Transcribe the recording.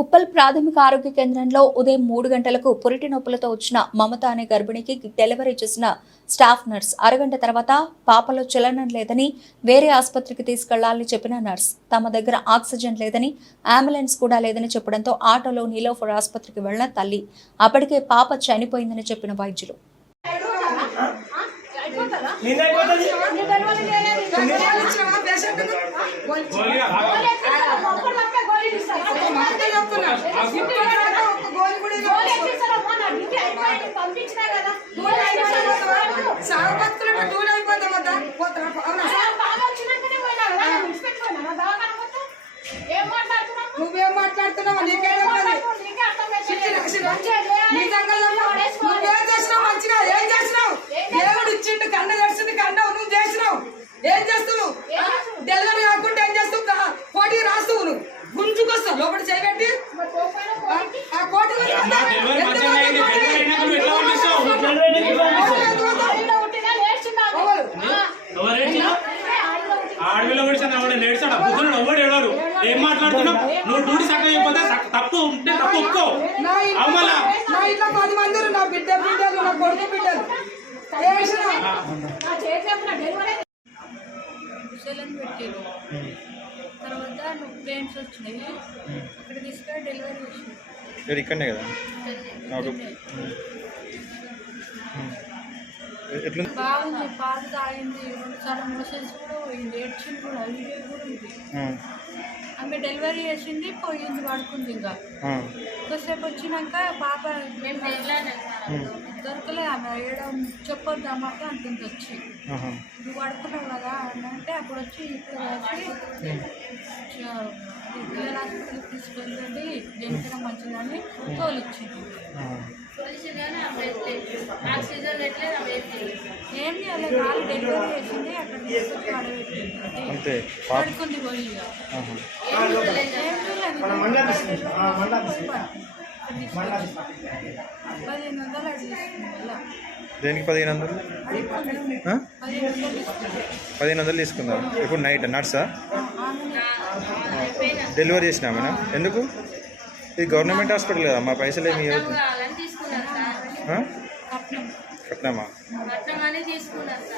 ఉప్పల్ ప్రాథమిక ఆరోగ్య కేంద్రంలో ఉదయం మూడు గంటలకు పురిటి నొప్పులతో వచ్చిన మమత అనే గర్భిణికి డెలివరీ చేసిన స్టాఫ్ నర్స్. అరగంట తర్వాత పాపలో చలనం లేదని వేరే ఆసుపత్రికి తీసుకెళ్ళాలని చెప్పిన నర్స్. తమ దగ్గర ఆక్సిజన్ లేదని అంబులెన్స్ కూడా లేదని చెప్పడంతో ఆటోలో నీలోఫర్ ఆసుపత్రికి వెళ్ళిన తల్లి. అప్పటికే పాప చనిపోయిందని చెప్పిన వైద్యులు. నిన్న అయిపోతుంది. నువ్వేం మాట్లాడుతున్నావు? నీకేం నిజంగా ఎవరు? ఏడ్చినా? ఆడవిలో పడిచాను ఎవడ లేడ్చాడు బుద్ధుడు ఎవడు ఏడాడు ఏం మాట్లాడుతున్నావు? నువ్వు డ్యూటీ సక్క అయిపోతే తప్పు ఉంటే తప్పు ఒప్పుకో. అవమలా నా ఇంట్లో పది మంది ఉన్నారు. నా బిడ్డ బిడ్డలు నా కొడుకు బిడ్డలు. చేసిన సెలన్ పెట్టారు పెయిన్స్ వచ్చినాయి అక్కడ తీసుకొని డెలివరీ చేసి మీరు ఇక్కడనే కదా? నాకు ఎట్లా బాగుంది. పాలు తాగింది. రెండుసార్లు మోషన్స్ కూడా పోయింది. ఏడ్చింది కూడా ఉంది. ఆమె డెలివరీ చేసింది పోయింది పడుకుంది ఇంకా. కొద్దిసేపు వచ్చినాక పాప దొరకలే ఆమె ఏడం చెప్పొద్దు అమ్మాక అంటుంది వచ్చి నువ్వు పడుకున్నావు కదా అని అంటే అప్పుడు వచ్చి ఇప్పుడు వచ్చి పిల్లల హాస్పిటల్కి తీసుకెళ్ళండి దేనికైనా మంచిదని తోలిచ్చింది. ఏం డెలివరీ చేసింది అక్కడ తీసుకొచ్చి పడుకుంది పోయి. ఏం. పదిహేను వందలు అది తీసుకుంది మళ్ళా. దేనికి పదిహేను వందలు? పదిహేను వందలు తీసుకుంది. ఇప్పుడు నైట్ నర్సా డెలివరీ చేసినామేనా? ఎందుకు? ఇది గవర్నమెంట్ హాస్పిటల్ కదా మా పైసలు ఏమి కట్నామా?